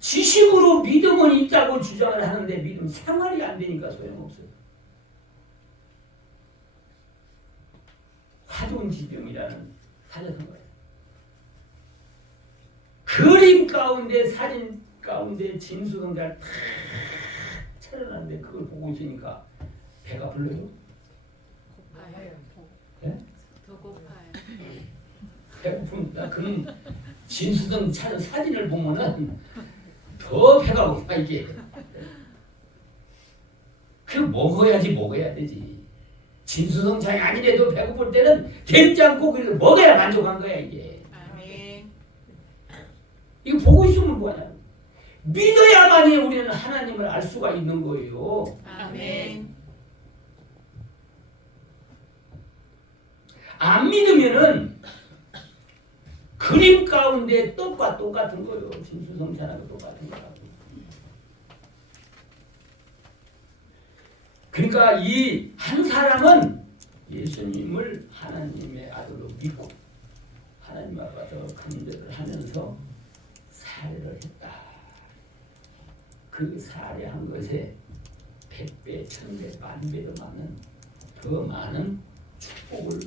지식으로 믿음은 있다고 주장을 하는데 믿음 생활이 안 되니까 소용없어요. 화종지병이라는 사자성어예요. 그림 가운데 사진 가운데 진수성자를 탁 차려놨는데 그걸 보고 있으니까 배가 불러요? 고파요. 예? 더 고파요. 배고픈다. 그런 진수성 차는 사진을 보면은 더 배가 고파 이게. 그 먹어야 되지. 진수성찬이 아니래도 배고플 때는 되지 않고 그걸 먹어야 만족한 거야 이게. 아멘. 이거 보고 있으면 뭐냐? 믿어야만이 우리는 하나님을 알 수가 있는 거예요. 아멘. 안 믿으면은 그림 가운데 떡과 똑같은 거예요. 진수성찬하고 똑같은 거라고. 그러니까 이 한 사람은 예수님을 하나님의 아들로 믿고 하나님 앞에서 감대를 하면서 살해를 했다. 그 살해한 것에 100배, 1000배, 10,000배도 많은 더 많은 축복을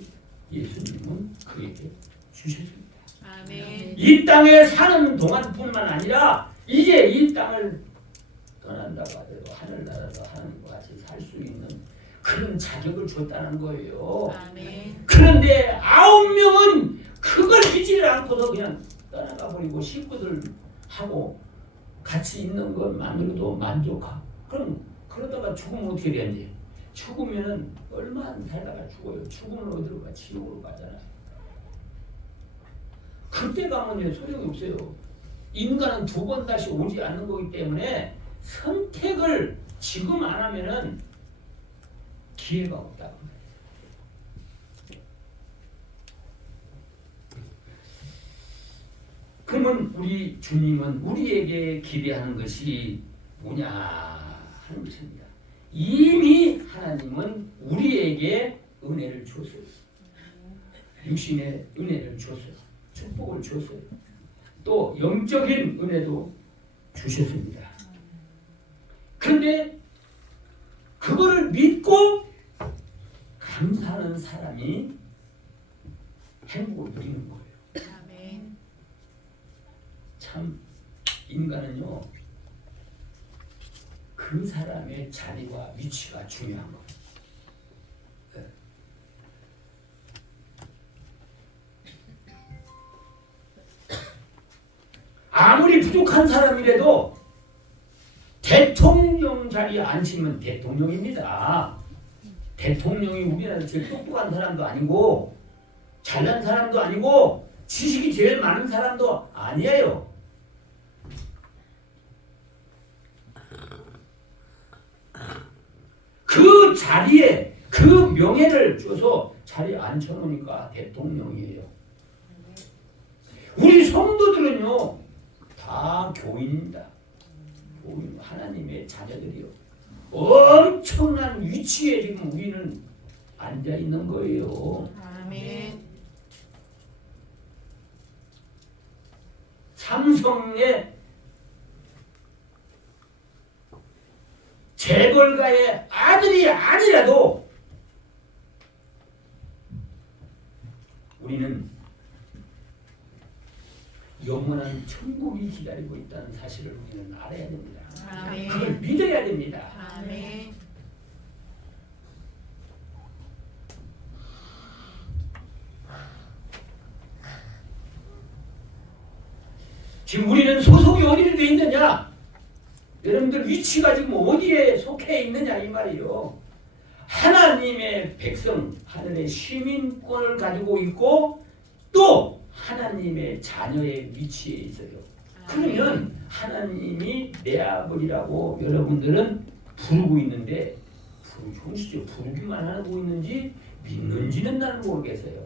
예수님은 그에게 주셨습니다. 아멘. 이 땅에 사는 동안뿐만 아니라 이제 이 땅을 떠난다고 하더라도 하늘나라도 하나님과 같이 살 수 있는 그런 자격을 줬다는 거예요. 아멘. 그런데 9명은 그걸 믿지를 않고도 그냥 떠나가 버리고 식구들하고 같이 있는 것만으로도 만족하고 그러다가 죽으면 어떻게 되는지 죽으면 얼마 안 살다가 죽어요. 죽으면 어디로 가? 지옥으로 가잖아요. 그때 가면 소용이 없어요. 인간은 두 번 다시 오지 않는 거기 때문에 선택을 지금 안 하면은 기회가 없다고. 그러면 우리 주님은 우리에게 기대하는 것이 뭐냐 하는 것입니다. 이미 하나님은 우리에게 은혜를 줬어요. 육신의 은혜를 줬어요. 축복을 줬어요. 또 영적인 은혜도 주셨습니다. 그런데 그거를 믿고 감사하는 사람이 행복을 누리는 거예요. 아멘. 참 인간은요 그 사람의 자리와 위치가 중요한 거예요. 아무리 부족한 사람이라도 대통령 자리에 앉히면 대통령입니다. 대통령이 우리나라 제일 똑똑한 사람도 아니고 잘난 사람도 아니고 지식이 제일 많은 사람도 아니에요. 그 자리에 그 명예를 줘서 자리에 앉혀놓으니까 대통령이에요. 우리 성도들은요 다 교인입니다. 교인, 하나님의 자녀들이요. 엄청난 위치에 지금 우리는 앉아 있는 거예요. 아멘. 삼성의 재벌가의 아들이 아니라도 우리는 영원한 천국이 기다리고 있다는 사실을 우리는 알아야 됩니다. 아멘. 그걸 믿어야 됩니다. 아멘. 지금 우리는 소속이 어디에 돼 있느냐? 여러분들 위치가 지금 어디에 속해 있느냐 이 말이요. 하나님의 백성, 하늘의 시민권을 가지고 있고 또 하나님의 자녀의 위치에 있어요. 그러면 하나님이 내 아버지라고 여러분들은 부르고 있는데 형식적으로 부르기만 하고 있는지 믿는지는 나는 모르겠어요.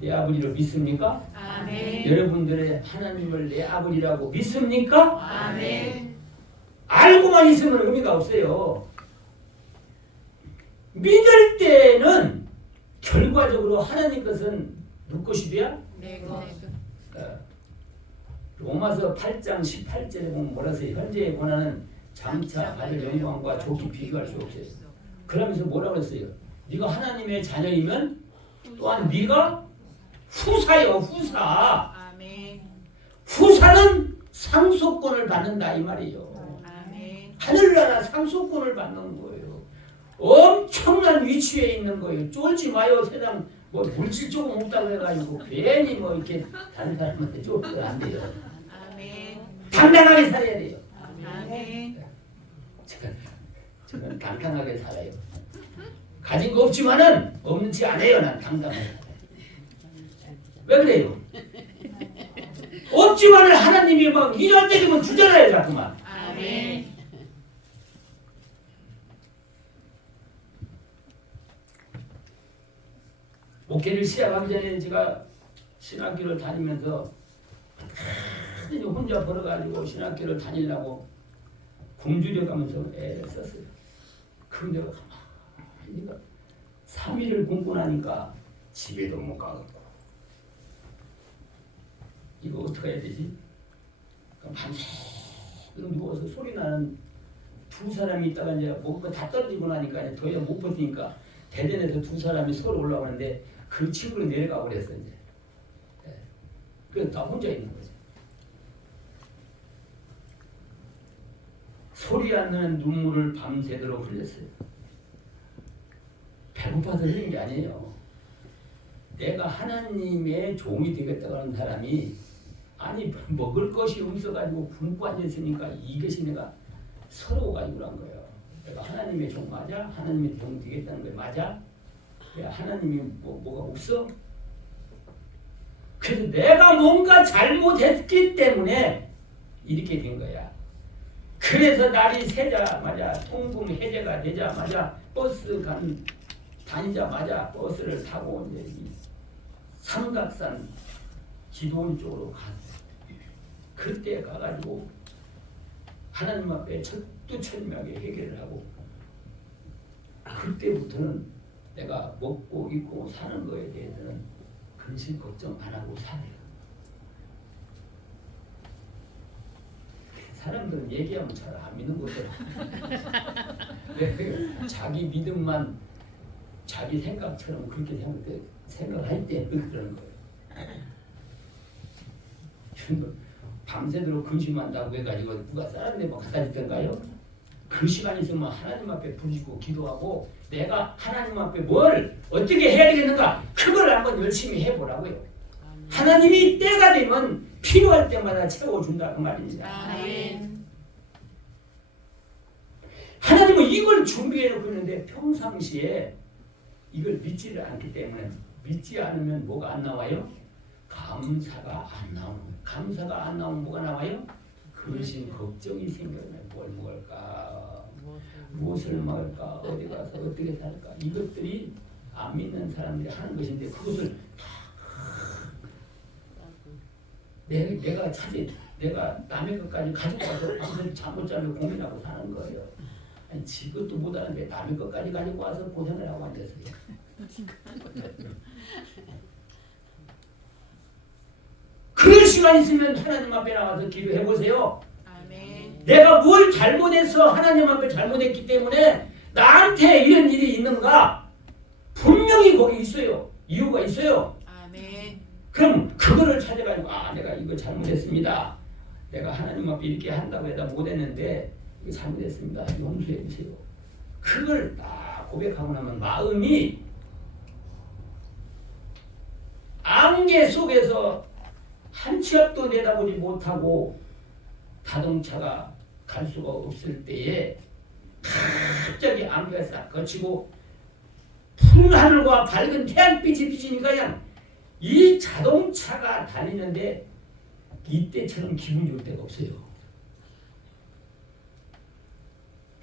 내 아버지를 믿습니까? 아멘. 여러분들의 하나님을 내 아버지라고 믿습니까? 아멘. 알고만 있으면 의미가 없어요. 믿을 때는 결과적으로 하나님 것은 누구 것이 돼야? 내 것. 로마서 8장 18절에 보면 뭐라 써요? 현재의 고난은 장차 받을 영광과 좋게 비교할 수 없어요. 그러면서 뭐라고 했어요? 네가 하나님의 자녀이면 또한 네가 후사요, 후사. 아멘. 후사는 상속권을 받는다 이 말이에요. 아멘. 하늘나라 상속권을 받는 거예요. 엄청난 위치에 있는 거예요. 쫄지 마요. 세상 뭐 물질 조금 없다고 해가지고 괜히 뭐 이렇게 다른 사람한테 쫄면 안 돼요. 아멘. 당당하게 살아야 돼요. 아멘. 저는 당당하게 살아요. 가진 거 없지만은 없는 체 안 해요. 난 당당하게 살아요. 왜 그래요? 없지만은 하나님이 막 이런저런 주잖아요. 자꾸만. 아멘. 목회를 시작하기 전에 제가 신학교를 다니면서 혼자 벌어가지고 신학교를 다니려고 굶주려 가면서 애를 썼어요. 그런데 가만히 3일을 굶고 나니까 집에도 못 가겠고 이거 어떻게 해야 되지? 밤새도록 누워서 소리 나는 두 사람이 있다가 이제 뭔가 다 떨어지고 나니까 이제 더 이상 못 버티니까 대전에서 두 사람이 서로 올라오는데 그 친구를 내려가 버렸어 이제. 그래서 나 혼자 있는 거죠. 소리 안 나는 눈물을 밤새도록 흘렸어요. 배고파서 흘린 게 아니에요. 내가 하나님의 종이 되겠다고 하는 사람이 아니 먹을 것이 없어가지고 굶고 앉아있으니까 이것이 내가 서러워가지고 그런 거예요. 내가 하나님의 종 맞아? 하나님의 종 되겠다는 거예요. 맞아? 야, 하나님이 뭐가 없어? 그래서 내가 뭔가 잘못했기 때문에 이렇게 된 거야. 그래서 날이 새자마자 통금 해제가 되자마자 다니자마자 버스를 타고 이제 이 삼각산 기도원 쪽으로 갔어요. 그때 가가지고 하나님 앞에 철두철미하게 해결을 하고 그때부터는 내가 먹고 입고 사는 거에 대해서는 근심 걱정 안 하고 살아요. 사람들은 얘기하면 잘 안 믿는 거죠. 자기 믿음만 자기 생각처럼 그렇게 생각할 때 그러는 거예요. 밤새도록 근심한다고 해가지고 누가 쌀한대 막 갖다 주던가요? 그 시간 있으면 하나님 앞에 부르짖고 기도하고 내가 하나님 앞에 뭘 어떻게 해야 되겠는가 그걸 한번 열심히 해보라고요. 하나님이 때가 되면 필요할 때마다 채워준다 그 말입니다. 아멘. 하나님은 이걸 준비해놓고 있는데 평상시에 이걸 믿지를 않기 때문에 믿지 않으면 뭐가 안 나와요? 감사가 안 나오는 거예요. 감사가 안 나오면 뭐가 나와요? 근심 걱정이 생겨요. 뭘 먹을까? 무엇을 먹을까? 어디 가서 어떻게 살까? 이것들이 안 믿는 사람들이 하는 것인데 그것을 다 내가 내가 남의 것까지 가지고 와서 무슨 잠못 자며 고민하고 사는 거예요. 아니 지것도 못하는데 남의 것까지 가지고 와서 고생을 하고 앉았어요. 그런 시간 있으면 하나님 앞에 나와서 기도해 보세요. 아멘. 내가 뭘 잘못해서 하나님 앞에 잘못했기 때문에 나한테 이런 일이 있는가? 분명히 거기 있어요. 이유가 있어요. 아멘. 그럼 그거를 찾아가지고 내가 이거 잘못했습니다. 내가 하나님 앞에 이렇게 한다고 해도 못했는데 이거 잘못했습니다. 용서해 주세요. 그걸 딱 고백하고 나면 마음이 안개 속에서 한 치 앞도 내다보지 못하고 자동차가 갈 수가 없을 때에 갑자기 안개가 싹 거치고 푸른 하늘과 밝은 태양빛이 비치니까 그냥 이 자동차가 다니는데 이때처럼 기분 좋을 때가 없어요.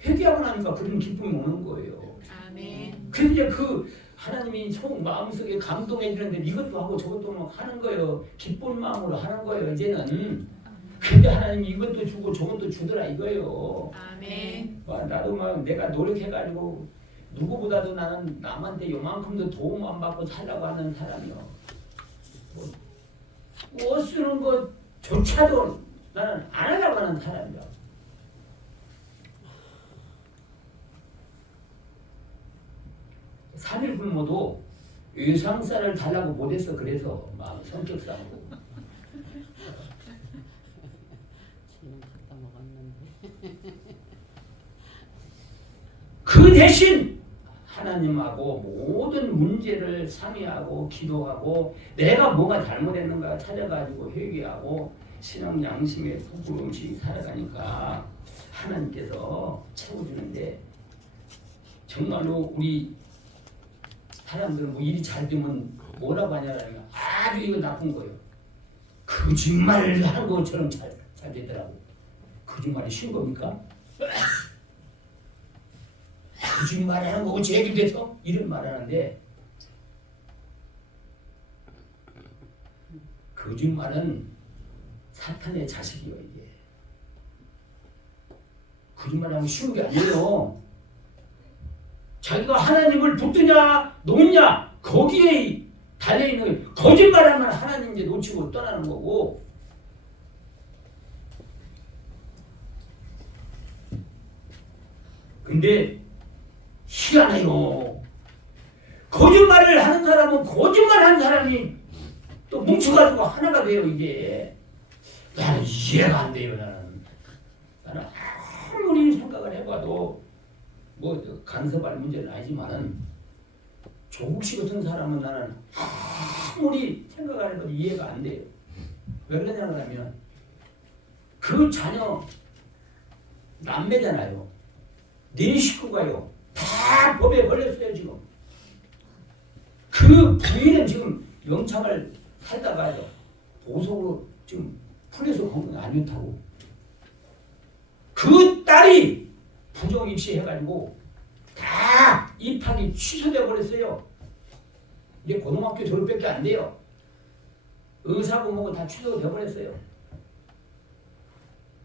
회개하고 나니까 그런 기쁨이 오는 거예요. 아멘. 그래서 이제 그 하나님이 속 마음속에 감동해 주는데 이것도 하고 저것도 막 하는 거예요. 기쁜 마음으로 하는 거예요. 이제는. 근데 하나님이 이것도 주고 저것도 주더라 이거예요. 아멘. 나도 막 내가 노력해가지고 누구보다도 나는 남한테 요만큼도 도움 안 받고 살라고 하는 사람이요. 뭐 쓰는 것조차도 나는 안 하려고 하는 사람이야. 삼일 굶어도 외상쌀을 달라고 못해서 그래서 마음 성격상으로. 지금 갖다 먹었는데. 그 대신 하나님하고 모든 문제를 상의하고 기도하고 내가 뭐가 잘못했는가 찾아가지고 회개하고 신앙 양심에 부끄러움씩 살아가니까 하나님께서 채워주는데 정말로 우리 사람들은 뭐 일이 잘 되면 뭐라고 하냐면 아주 이거 나쁜 거예요. 거짓말 하는 것처럼 잘 되더라고. 거짓말이 쉬운 겁니까? 거짓말하는 거고 죄를 돼서 이런 말하는데 거짓말은 사탄의 자식이요 이게. 거짓말하면 쉬운 게 아니에요. 자기가 하나님을 붙드냐 놓냐 거기에 달려있는 거예요. 거짓말하면 하나님 이제 놓치고 떠나는 거고. 근데 희한해요. 거짓말을 하는 사람은 거짓말하는 사람이 또 뭉쳐가지고 하나가 돼요. 이게 나는 이해가 안 돼요. 나는 아무리 생각을 해봐도 뭐 간섭할 문제는 아니지만은 조국 씨 같은 사람은 나는 아무리 생각을 해봐도 이해가 안 돼요. 왜 그러냐면 그 자녀 남매잖아요. 네 식구가요. 다 법에 걸렸어요 지금. 그 부인은 지금 영창을 살다가요. 보석으로 지금 풀려서 건강 안 좋다고. 그 딸이 부정 입시해가지고 다 입학이 취소돼 버렸어요. 이제 고등학교 졸업밖에 안 돼요. 의사고 뭐고 다 취소돼 버렸어요.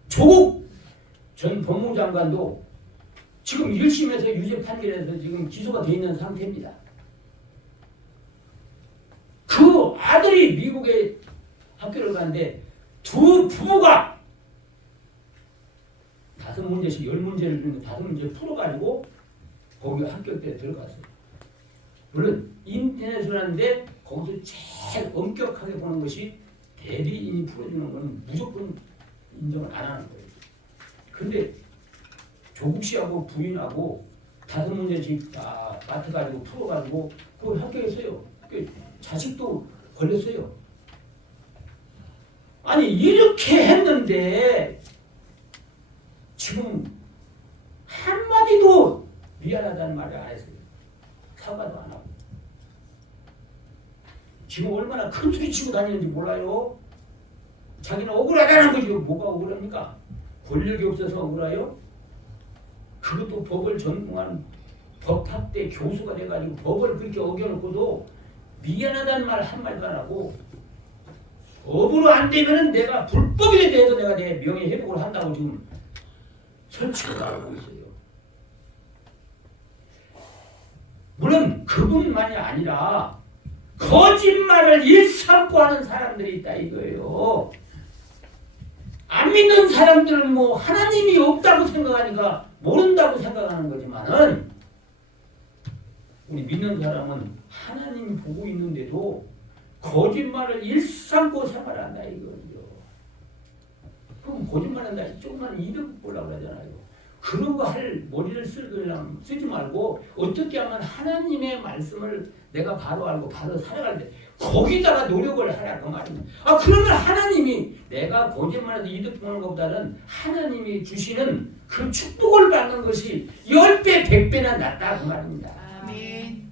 조국 전 법무장관도 지금 1심에서 유죄 판결에서 지금 기소가 돼 있는 상태입니다. 그 아들이 미국에 학교를 가는데 두 부부가 5문제씩 10문제를 주는 5문제 풀어가지고 거기 학교 때 들어갔어요. 물론 인터넷을 하는데 거기서 제일 엄격하게 보는 것이 대리인이 풀어주는 건 무조건 인정을 안 하는 거예요. 근데 조국 씨하고 부인하고 5문제씩 다 맡아가지고 풀어가지고 그걸 학교에 써요. 자식도 걸렸어요. 아니 이렇게 했는데 지금 한마디도 미안하다는 말을 안 했어요. 사과도 안 하고. 지금 얼마나 큰 소리 치고 다니는지 몰라요. 자기는 억울하다는 거지. 뭐가 억울합니까? 권력이 없어서 억울해요? 그것도 법을 전공한 법학대 교수가 돼가지고 법을 그렇게 어겨놓고도 미안하다는 말 한마디도 안 하고 업으로 안 되면은 내가 불법에 대해서 내가 내 명예 회복을 한다고 지금 설치고 나오고 있어요. 물론 그분만이 아니라 거짓말을 일삼고 하는 사람들이 있다 이거예요. 안 믿는 사람들은 뭐 하나님이 없다고 생각하니까 모른다고 생각하는 거지만은 우리 믿는 사람은 하나님 보고 있는데도 거짓말을 일삼고 생활한다 이거죠. 그럼 거짓말한다 조금만 이득 보려고 그러잖아요. 그런 거 할 머리를 쓰지 말고 어떻게 하면 하나님의 말씀을 내가 바로 알고 바로 살아갈 때 거기다가 노력을 하라 그 말입니다. 그러면 하나님이 내가 거짓말해서 이득 보는 것보다는 하나님이 주시는 그 축복을 받는 것이 10배 100배나 낫다 그 말입니다. 아멘.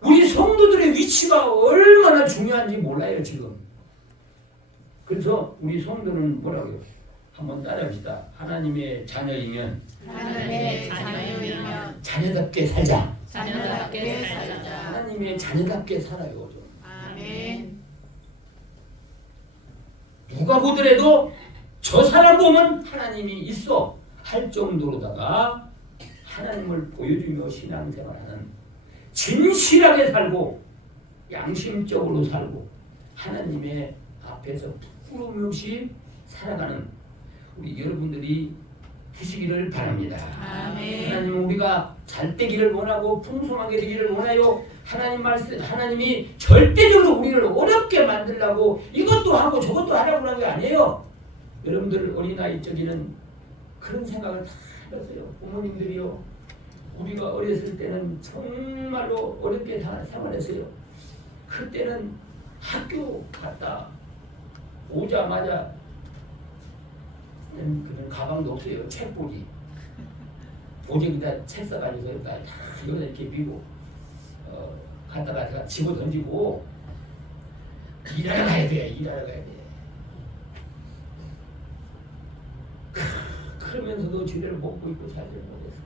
우리 성도들의 위치가 얼마나 중요한지 몰라요 지금. 그래서 우리 성도는 뭐라고요? 한번 따라합시다. 하나님의 자녀이면 하나님의 자녀이면 자녀답게 살자. 자녀답게 살자. 하나님의 자녀답게 살아요. 좀. 아멘. 누가 보더라도 저 사람 보면 하나님이 있어 할 정도로다가 하나님을 보여주며 신앙생활하는 진실하게 살고 양심적으로 살고 하나님의 앞에서 부끄러움 없이 살아가는 우리 여러분들이 되시기를 바랍니다. 아멘. 하나님 우리가 잘 되기를 원하고 풍성하게 되기를 원하요. 하나님 말씀 하나님이 절대적으로 우리를 어렵게 만들려고 이것도 하고 저것도 하라고 하는 게 아니에요. 여러분들 어린아이 적에는 그런 생각을 다 했어요. 부모님들이요. 우리가 어렸을 때는 정말로 어렵게 생활했어요. 그때는 학교 갔다 오자마자 그런 가방도 없어요. 책보기. 보직에다 책 써가지고 여기다 이렇게 미고 갔다가 제가 집어 던지고 일하러 가야 돼. 일하러 가야 돼. 그러면서도 지뢰를 먹고 있고 살지 못했어.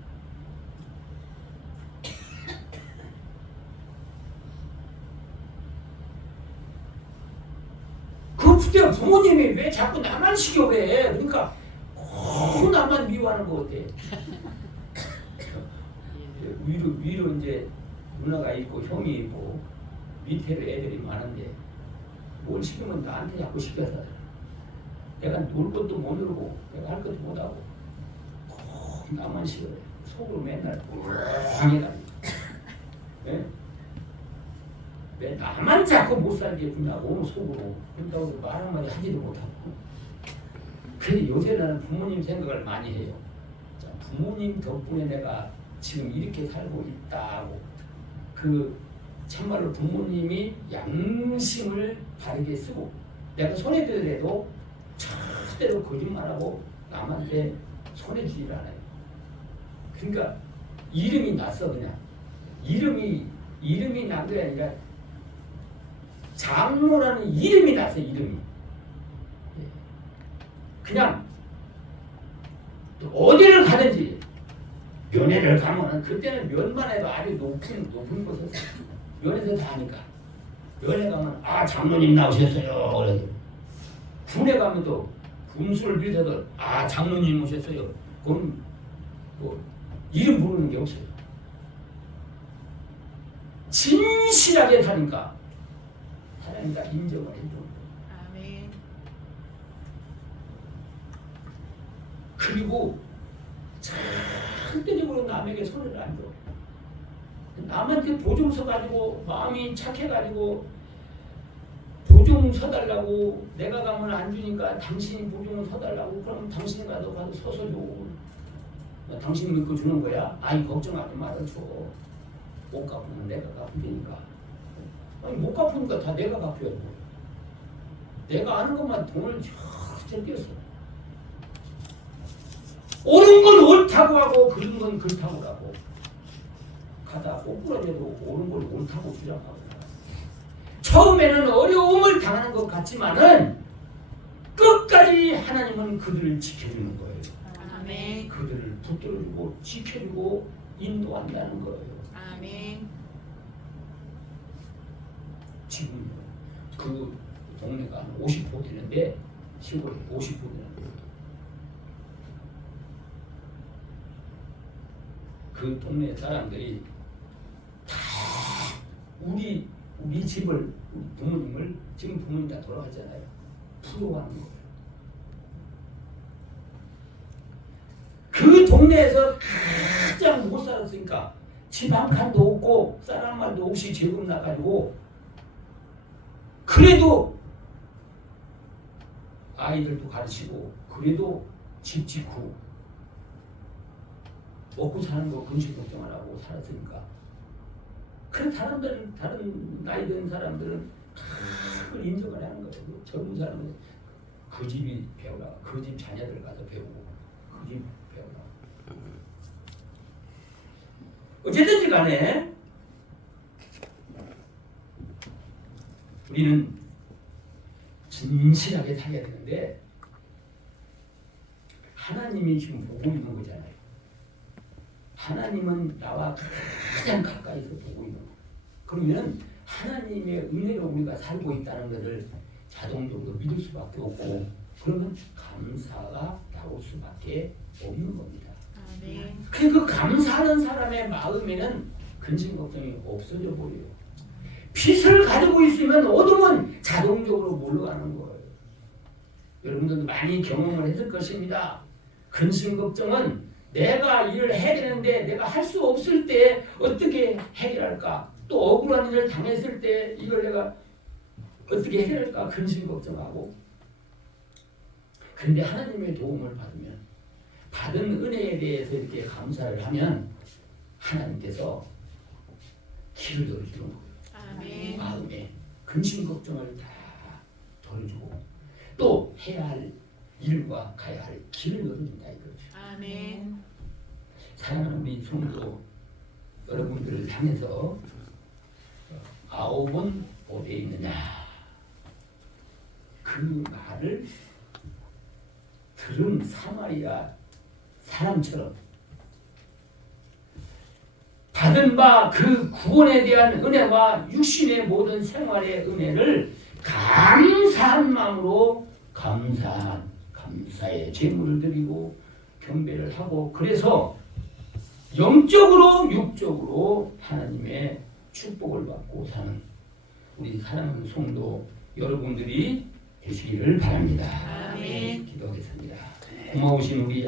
그때 부모님이 왜 자꾸 나만 시켜왜? 그러니까 꼭 나만 미워하는 거 같아. 위로 이제 누나가 있고 형이 있고 밑에로 애들이 많은데 뭘 시키면 나한테 자꾸 시켜서 내가 놀 것도 못 놀고 내가 할 것도 못 하고 꼭 나만 시켜요. 속으로 맨날 꿀렁해가지고. 예? 왜 나만 자꾸 못 살게 군다고 속으로 그런다고 말 한마디 하지도 못하고. 그래서 요새 나는 부모님 생각을 많이 해요. 자, 부모님 덕분에 내가 지금 이렇게 살고 있다고. 그 참말로 부모님이 양심을 바르게 쓰고 내가 손해 들더라도 절대로 거짓말하고 남한테 손해 주질 않아요. 그러니까 이름이 났어. 그냥 이름이 난 게 아니라 장로라는 이름이 났어. 이름이 그냥 어디를 가든지 면회를 가면은 그때는 면만 해도 아주 높은 곳에서 면회에서 다 하니까 면회 가면 장로님 나오셨어요. 그래서 군에 가면 또 군수를 비서도 장로님 오셨어요. 그럼 뭐 이름 부르는 게 없어요. 진실하게 사니까 하나님 다 인정을 해주는 거예요. 아멘. 그리고 절대적으로 남에게 손을 안 줘. 남한테 보증 서가지고 마음이 착해가지고 보증 서달라고 내가 가면 안 주니까 당신이 보증을 서달라고 그럼 당신이 가서 서서 줘. 당신이 믿고 주는 거야? 걱정하지 말아줘. 못 갚으면 내가 갚으면 되니까. 못 갚으니까 다 내가 갚아야 돼. 내가 아는 것만 돈을 쫙 떼었어. 옳은 건 옳다고 하고 그른 건 그렇다고 하고 가다 꼬꾸라져도 옳은 걸 옳다고 주장하고 처음에는 어려움을 당하는 것 같지만은 끝까지 하나님은 그들을 지켜주는 거예요. 아멘. 그들을 붙들어주고 지켜주고 인도한다는 거예요. 아멘. 지금 그 동네가 한 50호 되는데 시골에 50호 되는데 그 동네 사람들이 다 우리 집을 우리 부모님을 지금 부모님 다 돌아가잖아요. 부러워하는 거예요. 그 동네에서 가장 못 살았으니까 집 한 칸도 없고 사람 말도 없이 지금 나가지고 그래도 아이들도 가르치고 그래도 집 짓고 먹고 사는 거 근심 걱정 안 하고 살았으니까 그 사람들은 다른 나이 든 사람들은 다 그걸 인정을 하는 거예요. 그 젊은 사람은 그 집이 배우라 그 집 자녀들 가서 배우고 그 집 배우라 어쨌든지 간에 우리는 진실하게 살아야 되는데 하나님이 지금 보고 있는 거잖아요. 하나님은 나와 가장 가까이서 보고 있는 거. 그러면 하나님의 은혜로 우리가 살고 있다는 것을 자동적으로 믿을 수밖에 없고 그러면 감사가 나올 수밖에 없는 겁니다. 아멘. 그 감사하는 사람의 마음에는 근심 걱정이 없어져 버려요. 빛을 가지고 있으면 어둠은 자동적으로 물러가는 거예요. 여러분들도 많이 경험을 했을 것입니다. 근심 걱정은 내가 일을 해야 되는데 내가 할 수 없을 때 어떻게 해결할까? 또 억울한 일을 당했을 때 이걸 내가 어떻게 해결할까? 근심 걱정하고. 근데 하나님의 도움을 받으면 받은 은혜에 대해서 이렇게 감사를 하면 하나님께서 길을 열어주는 거예요. 아멘. 마음에 근심 걱정을 다 덜어주고 또 해야 할 일과 가야 할 길을 열어준다 이거죠. 아멘. 사랑하는 우리 성도 여러분들을 향해서 9은 어디에 있느냐 그 말을 들은 사마리아 사람처럼 받은 바 그 구원에 대한 은혜와 육신의 모든 생활의 은혜를 감사한 마음으로 감사의 제물을 드리고 경배를 하고 그래서 영적으로 육적으로 하나님의 축복을 받고 사는 우리 사랑하는 성도 여러분들이 되시기를 바랍니다. 아멘. 기도하겠습니다. 고마우신 우리